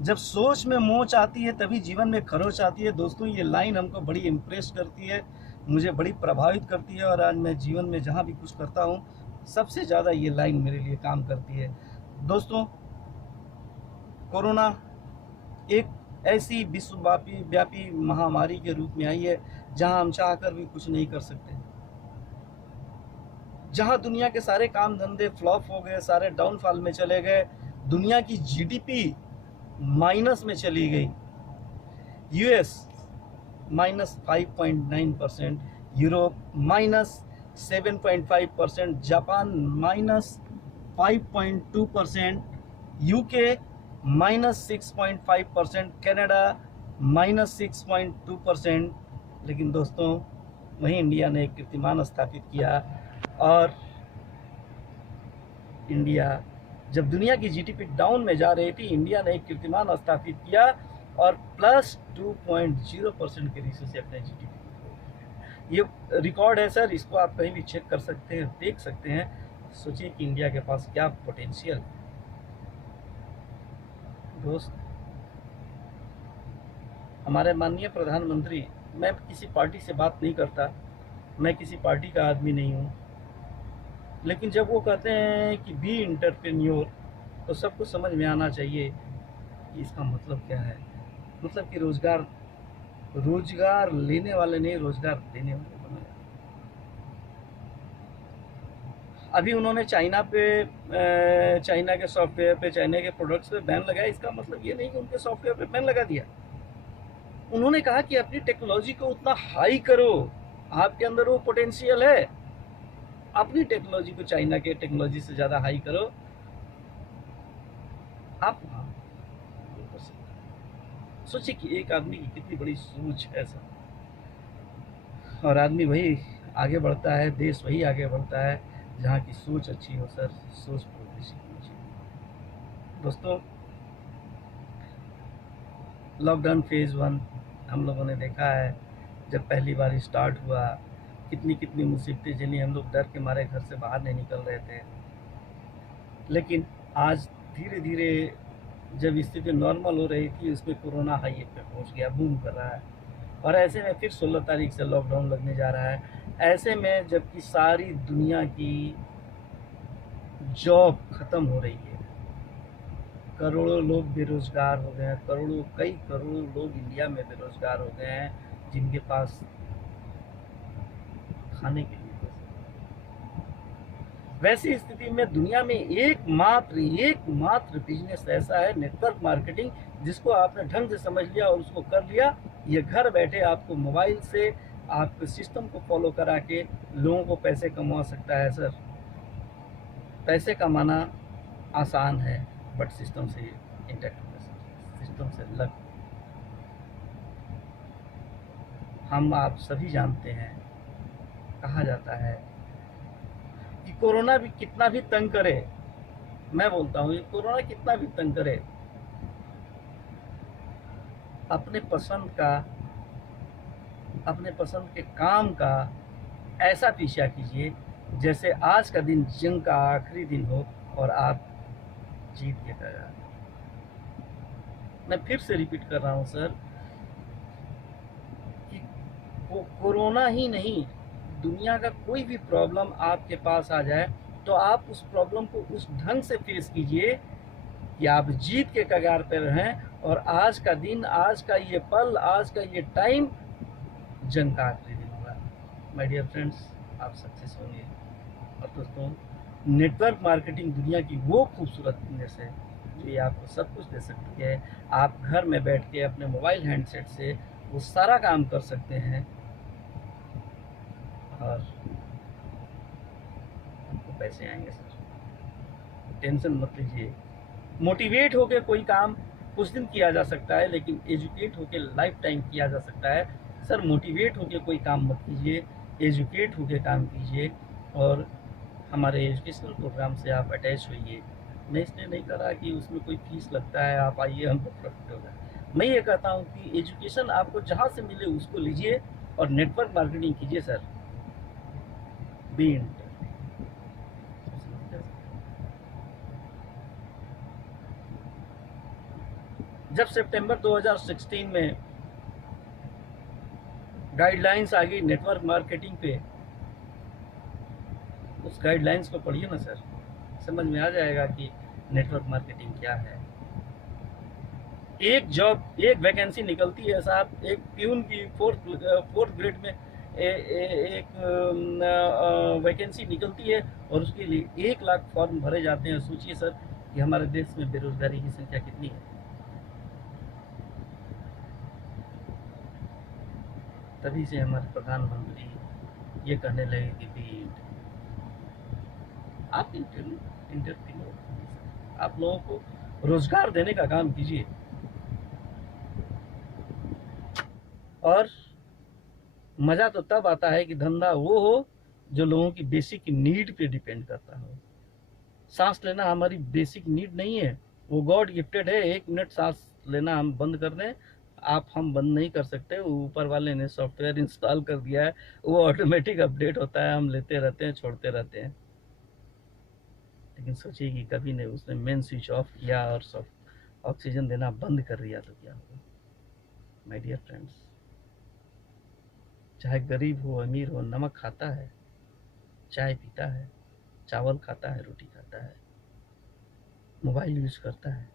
जब सोच में मोच आती है तभी जीवन में खरोच आती है। दोस्तों, ये लाइन हमको बड़ी इम्प्रेस करती है, मुझे बड़ी प्रभावित करती है, और आज मैं जीवन में जहाँ भी कुछ करता हूँ सबसे ज़्यादा ये लाइन मेरे लिए काम करती है। दोस्तों, कोरोना एक ऐसी विश्वव्यापी व्यापी महामारी के रूप में आई है जहां हम चाहकर भी कुछ नहीं कर सकते, जहां दुनिया के सारे काम धंधे फ्लॉप हो गए, सारे डाउनफॉल में चले गए, दुनिया की जीडीपी माइनस में चली गई, US -5.9%, Europe -7.5%, Japan -5.2%, UK -6.5%, Canada -6.2%। लेकिन दोस्तों, वहीं इंडिया ने एक कीर्तिमान स्थापित किया, और इंडिया, जब दुनिया की जीडीपी डाउन में जा रही थी, इंडिया ने एक कीर्तिमान स्थापित किया और +2.0% के रेशियो से अपने जीडीपी, ये रिकॉर्ड है सर, इसको आप कहीं भी चेक कर सकते हैं, देख सकते हैं। सोचिए कि इंडिया के पास क्या पोटेंशियल। दोस्त, हमारे माननीय प्रधानमंत्री, मैं किसी पार्टी से बात नहीं करता, मैं किसी पार्टी का आदमी नहीं हूँ, लेकिन जब वो कहते हैं कि बी इंटरप्रेन्योर, तो सबको समझ में आना चाहिए कि इसका मतलब क्या है। मतलब कि रोजगार, रोजगार लेने वाले नहीं, रोजगार देने वाले बनाए। अभी उन्होंने चाइना पे, चाइना के सॉफ्टवेयर पे, चाइना के प्रोडक्ट्स पे बैन लगाया। इसका मतलब ये नहीं कि उनके सॉफ्टवेयर पे बैन लगा दिया। उन्होंने कहा कि अपनी टेक्नोलॉजी को उतना हाई करो, आपके अंदर वो पोटेंशियल है, अपनी टेक्नोलॉजी को चाइना के टेक्नोलॉजी से ज़्यादा हाई करो, आप वहाँ कर सकते हैं। सोचिए कि एक आदमी की कितनी बड़ी सोच है सर, और आदमी वही आगे बढ़ता है, देश वही आगे बढ़ता है जहाँ की सोच अच्छी हो सर, सोच प्रोग्रेसिव होनी चाहिए। दोस्तों, लॉकडाउन फेज़ 1 हम लोगों ने देखा है, जब पहली बार स्टार्ट हुआ, कितनी कितनी मुसीबतें झेली, हम लोग डर के मारे घर से बाहर नहीं निकल रहे थे। लेकिन आज धीरे धीरे जब स्थिति नॉर्मल हो रही थी, उसमें कोरोना हाई पे पहुंच गया, बूम कर रहा है, और ऐसे में फिर 16 तारीख से लॉकडाउन लगने जा रहा है। ऐसे में जबकि सारी दुनिया की जॉब खत्म हो रही है, करोड़ों लोग बेरोजगार हो गए हैं, कई करोड़ों लोग इंडिया में बेरोजगार हो गए हैं, जिनके पास खाने के लिए पैसे। वैसी स्थिति में दुनिया में एकमात्र बिजनेस ऐसा है, नेटवर्क मार्केटिंग, जिसको आपने ढंग से समझ लिया और उसको कर लिया, ये घर बैठे आपको मोबाइल से, आपके सिस्टम को फॉलो करा के लोगों को पैसे कमा सकता है सर। पैसे कमाना आसान है, बट सिस्टम से इंटैक्ट होना, सिस्टम से लग, हम आप सभी जानते हैं, कहा जाता है कि कोरोना भी कितना भी तंग करे, मैं बोलता हूँ ये कोरोना कितना भी तंग करे, अपने पसंद का, अपने पसंद के काम का ऐसा पीछा कीजिए जैसे आज का दिन जंग का आखिरी दिन हो और आप जीत के कगार। मैं फिर से रिपीट कर रहा हूँ सर, कि वो कोरोना ही नहीं, दुनिया का कोई भी प्रॉब्लम आपके पास आ जाए, तो आप उस प्रॉब्लम को उस ढंग से फेस कीजिए कि आप जीत के कगार पर रहें, और आज का दिन, आज का ये पल, आज का ये टाइम जंग का आखिरी दिन होगा। माय डियर फ्रेंड्स, आप सक्सेस होंगे। और दोस्तों, नेटवर्क मार्केटिंग दुनिया की वो खूबसूरत बिजनेस है जो ये आपको सब कुछ दे सकती है। आप घर में बैठ के अपने मोबाइल हैंडसेट से वो सारा काम कर सकते हैं, और आपको पैसे आएंगे सर, टेंशन मत लीजिए। मोटिवेट होकर कोई काम कुछ दिन किया जा सकता है, लेकिन एजुकेट होकर लाइफ टाइम किया जा सकता है सर। मोटिवेट होकर कोई काम मत कीजिए, एजुकेट होकर काम कीजिए, और हमारे एजुकेशनल प्रोग्राम से आप अटैच होइए। मैं इसलिए नहीं कर रहा कि उसमें कोई फीस लगता है, आप आइए, हमको प्रॉफिट होगा। मैं ये कहता हूँ कि एजुकेशन आपको जहाँ से मिले उसको लीजिए और नेटवर्क मार्केटिंग कीजिए सर। बी जब सितंबर 2016 में गाइडलाइंस आ गई नेटवर्क मार्केटिंग पे, उस गाइडलाइंस को पढ़िए ना सर, समझ में आ जाएगा कि नेटवर्क मार्केटिंग क्या है। एक वैकेंसी निकलती है साहब, एक प्यून की फोर्थ ग्रेड में एक वैकेंसी निकलती है और उसके लिए 1 लाख फॉर्म भरे जाते हैं। सोचिए सर कि हमारे देश में बेरोजगारी की संख्या कितनी है। तभी से हमारे प्रधानमंत्री ये कहने लगे कि भी आप इंटरप्रेन्योर, आप लोगों को रोजगार देने का काम कीजिए। और मज़ा तो तब आता है कि धंधा वो हो जो लोगों की बेसिक नीड पे डिपेंड करता हो। सांस लेना हमारी बेसिक नीड नहीं है, वो गॉड गिफ्टेड है। 1 मिनट सांस लेना हम बंद कर दें, हम बंद नहीं कर सकते। ऊपर वाले ने सॉफ्टवेयर इंस्टॉल कर दिया है, वो ऑटोमेटिक अपडेट होता है, हम लेते रहते हैं, छोड़ते रहते हैं। लेकिन सोचिए कि कभी ने उसने मेन स्विच ऑफ किया और ऑक्सीजन देना बंद कर दिया तो क्या होगा। माय डियर फ्रेंड्स, चाहे गरीब हो अमीर हो, नमक खाता है, चाय पीता है, चावल खाता है, रोटी खाता है, मोबाइल यूज करता है।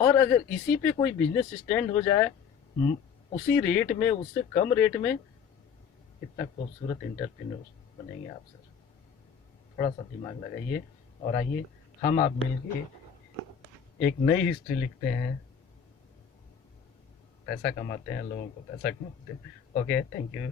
और अगर इसी पे कोई बिजनेस स्टैंड हो जाए उसी रेट में, उससे कम रेट में, कितना खूबसूरत एंटरप्रेन्योर बनेंगे आप सर। थोड़ा सा दिमाग लगाइए और आइए हम आप मिलके एक नई हिस्ट्री लिखते हैं, पैसा कमाते हैं, लोगों को पैसा कमाते हैं। Okay, thank you.